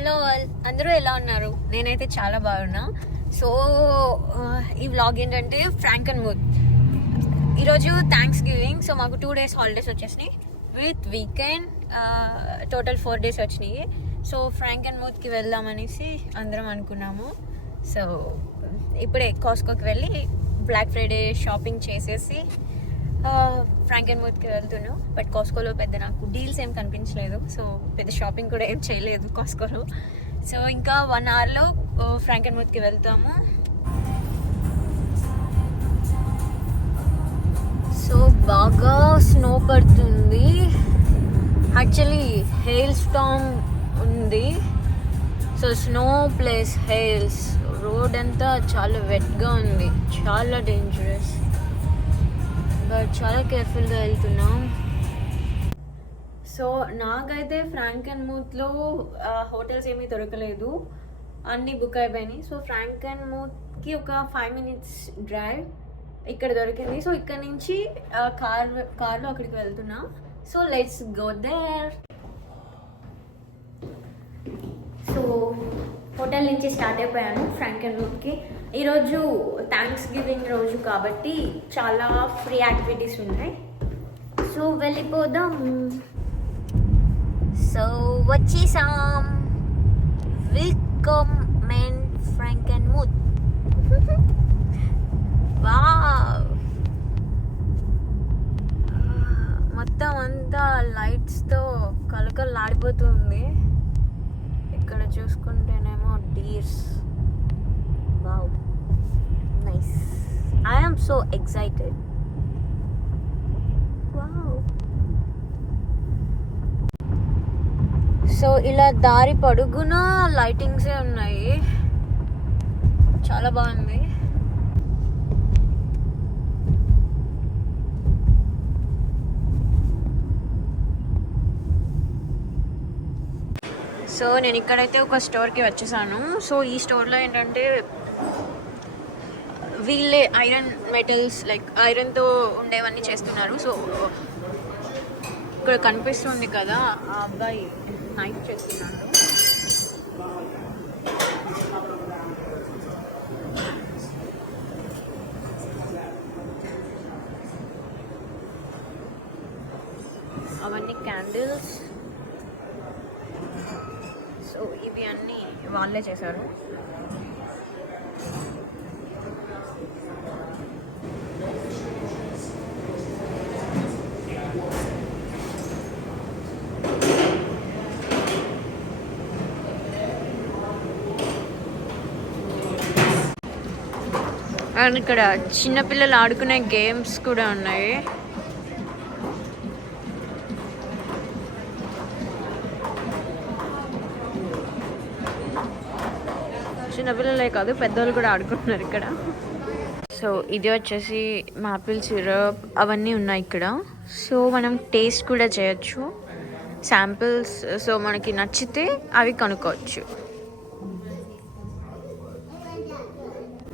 హలో అందరూ ఎలా ఉన్నారు? నేనైతే చాలా బాగున్నా. సో ఈ వ్లాగ్ ఏంటంటే ఫ్రాంక్ అండ్ మూత్. ఈరోజు థ్యాంక్స్ గివింగ్. సో మాకు 2 days హాలిడేస్ వచ్చేసినాయి విత్ వీకెండ్. టోటల్ 4 days వచ్చినాయి. సో ఫ్రాంక్ అండ్ మూత్కి వెళ్దామనేసి అందరం అనుకున్నాము. సో ఇప్పుడే కాస్కోకి వెళ్ళి బ్లాక్ ఫ్రైడే షాపింగ్ చేసేసి ఫ్రాంక్ అండ్ మూత్కి వెళ్తున్నాం. బట్ కాస్కోలో పెద్ద నాకు డీల్స్ ఏం కనిపించలేదు. సో పెద్ద షాపింగ్ కూడా ఏం చేయలేదు కాస్కోలో. సో ఇంకా 1 hourలో ఫ్రాంక్ అండ్ మూత్కి వెళ్తాము. సో బాగా స్నో పడుతుంది. యాక్చువల్లీ హెయిల్ స్టార్మ్ ఉంది. So snow plus hails, road అంతా చాలా వెట్గా ఉంది, చాలా డేంజరస్. బట్ చాలా కేర్ఫుల్గా వెళ్తున్నాం. సో నాకైతే ఫ్రాంక్ అండ్ మూత్లో హోటల్స్ ఏమీ దొరకలేదు, అన్నీ బుక్ అయిపోయినాయి. సో ఫ్రాంక్ అండ్ మూత్కి ఒక 5 minutes డ్రైవ్ ఇక్కడ దొరికింది. సో ఇక్కడ నుంచి కార్లో అక్కడికి వెళ్తున్నాం. So let's go there. So hotel నుంచి స్టార్ట్ అయిపోయాను ఫ్రాంక్ అండ్ మూత్కి. ఈరోజు థ్యాంక్స్ గివింగ్ రోజు కాబట్టి చాలా ఫ్రీ యాక్టివిటీస్ ఉన్నాయి. సో వెళ్ళిపోదాం. సో వచ్చేసాం. Welcome men Frankenmuth. Wow, మొత్తం అంతా లైట్స్తో కలకలాడిపోతుంది. ఇక్కడ చూసుకుంటేనేమో deers. Wow, nice. I am so excited. Wow. So ఇలా దారి పొడుగునా లైటింగ్సే ఉన్నాయి, చాలా బాగుంది. సో నేను ఇక్కడైతే ఒక స్టోర్కి వచ్చేసాను. సో ఈ స్టోర్లో ఏంటంటే వీళ్ళే ఐరన్ మెటల్స్, లైక్ ఐరన్తో ఉండేవన్నీ చేస్తున్నారు. సో ఇక్కడ కనిపిస్తుంది కదా, ఆ అబ్బాయి నైఫ్ చేస్తున్నాడు. అవన్నీ క్యాండిల్స్. సో ఇవి అన్నీ వాళ్ళే చేశారు. అండ్ ఇక్కడ చిన్నపిల్లలు ఆడుకునే గేమ్స్ కూడా ఉన్నాయి. చిన్నపిల్లలే కాదు, పెద్దవాళ్ళు కూడా ఆడుకుంటున్నారు ఇక్కడ. సో ఇది వచ్చేసి మాపిల్ సిరప్, అవన్నీ ఉన్నాయి ఇక్కడ. సో మనం టేస్ట్ కూడా చేయొచ్చు, శాంపిల్స్. సో మనకి నచ్చితే అవి కొనుక్కోవచ్చు.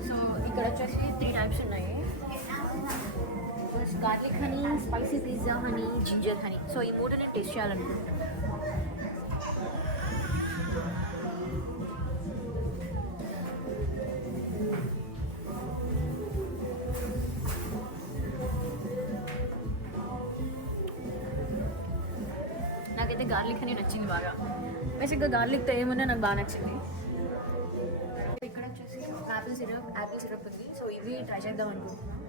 సో ఇక్కడ వచ్చేసి 3 types ఉన్నాయి. Garlic honey, spicy pizza honey, ginger honey. So ఈ 3 నేను టేస్ట్ చేయాలనుకుంటున్నాను. నాకైతే గార్లిక్ హనీ నచ్చింది బాగా. బేసిక్గా గార్లిక్తో ఏమన్నా నాకు బాగా నచ్చింది. ఇక్కడ వచ్చేసి యాపిల్ సిరప్ ఉంది. సో ఇవి ట్రై చేద్దాం అనుకుంటున్నాను.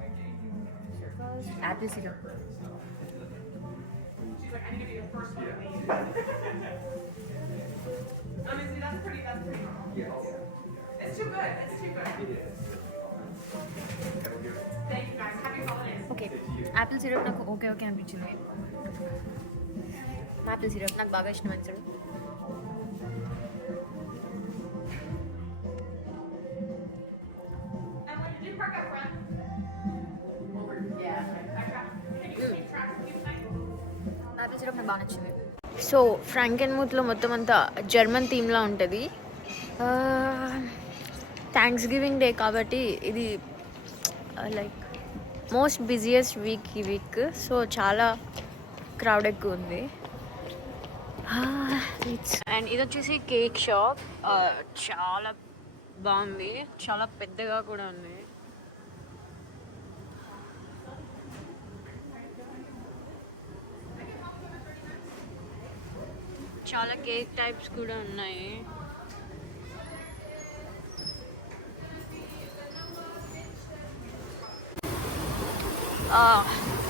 Apple syrup. Okay, Apple syrup నాకు ఓకే అనిపించింది. యాపిల్ సిరప్ నాకు బాగా ఇష్టమైన సిరప్. యాపిల్ సిరప్ నాకు బాగా నచ్చింది. సో ఫ్రాంక్ అండ్ మూత్లో మొత్తం అంతా జర్మన్ థీమ్లా ఉంటుంది. థ్యాంక్స్ గివింగ్ డే కాబట్టి ఇది లైక్ మోస్ట్ బిజియెస్ట్ వీక్ ఈ వీక్. సో చాలా క్రౌడ్ ఎక్కువ ఉంది. అండ్ ఇది వచ్చేసి కేక్ షాప్. చాలా బాగుంది, చాలా పెద్దగా కూడా ఉంది. చాలా కేక్ టైప్స్ కూడా ఉన్నాయి.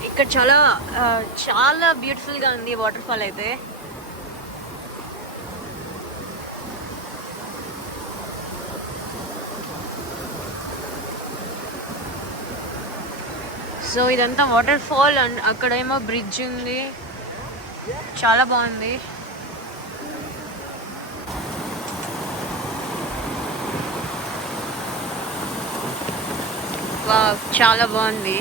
ఇక్కడ చాలా చాలా బ్యూటిఫుల్గా ఉంది వాటర్ ఫాల్ అయితే. సో ఇదంతా వాటర్ ఫాల్ అండ్ అక్కడ ఏమో బ్రిడ్జ్ ఉంది, చాలా బాగుంది. చాలా బాగుంది.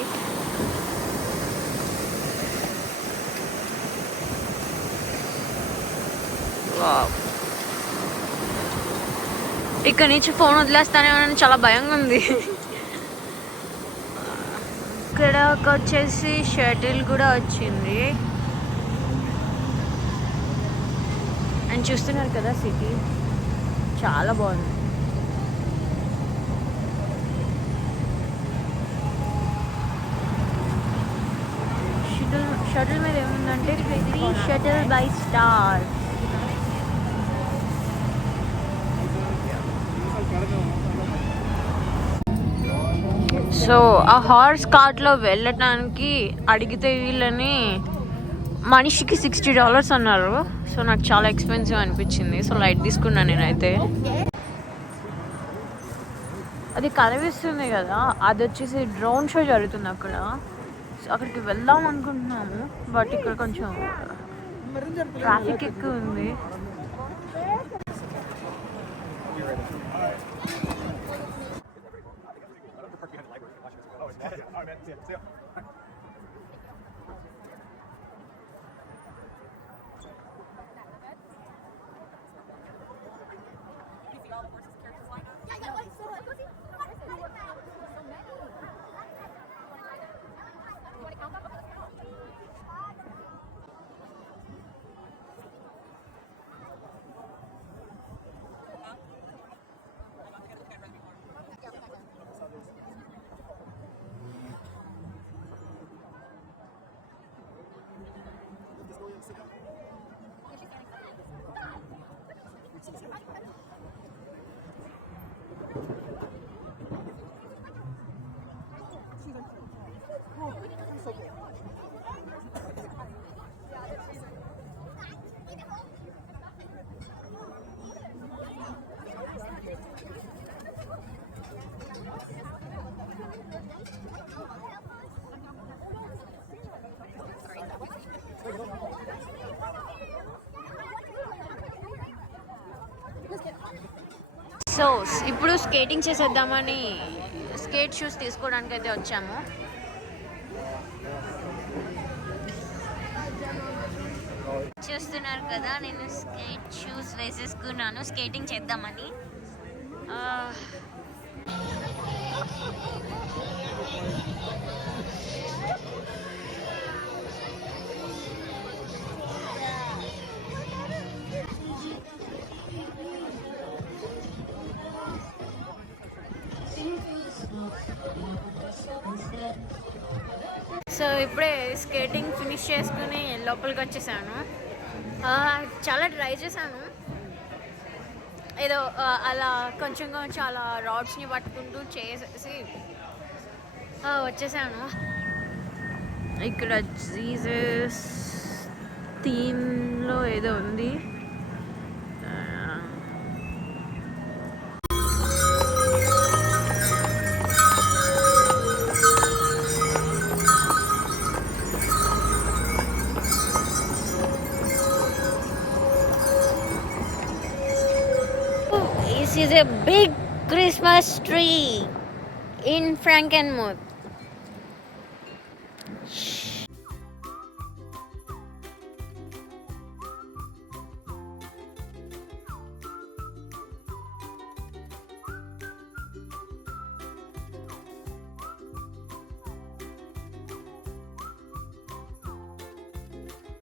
ఇక్కడ నుంచి ఫోన్ వదిలేస్తానే చాలా భయంగా ఉంది. ఇక్కడ వచ్చేసి షటిల్ కూడా వచ్చింది. అండ్ చూస్తున్నారు కదా సిటీ చాలా బాగుంది. షటిల్ మీద ఏముందంటే free shuttle by star. So ఆ హార్స్ కార్ట్లో వెళ్ళటానికి అడిగితే వీళ్ళని మనిషికి $60 అన్నారు. సో నాకు చాలా ఎక్స్పెన్సివ్ అనిపించింది. సో లైట్ తీసుకున్నాను నేనైతే. అది కనిపిస్తుంది కదా, అది వచ్చేసి డ్రోన్ షో జరుగుతుంది అక్కడ. సో అక్కడికి వెళ్దాం అనుకుంటున్నాము, బట్ ఇక్కడ కొంచెం ట్రాఫిక్ ఎక్కువ ఉంది. సో ఇప్పుడు స్కేటింగ్ చేసేద్దామని స్కేట్ షూస్ తీసుకోవడానికి అయితే వచ్చాము. చూస్తున్నారు కదా, నేను స్కేట్ షూస్ వేసేసుకున్నాను స్కేటింగ్ చేద్దామని. సో ఇప్పుడే స్కేటింగ్ ఫినిష్ చేసుకుని లోపలికి వచ్చేసాను. చాలా ట్రై చేశాను, ఏదో అలా కొంచెం కొంచెం అలా రాడ్స్ని పట్టుకుంటూ చేసేసి వచ్చేసాను. ఇక్కడ జీసస్ థీమ్లో ఏదో ఉంది. This is a big Christmas tree in Frankenmuth.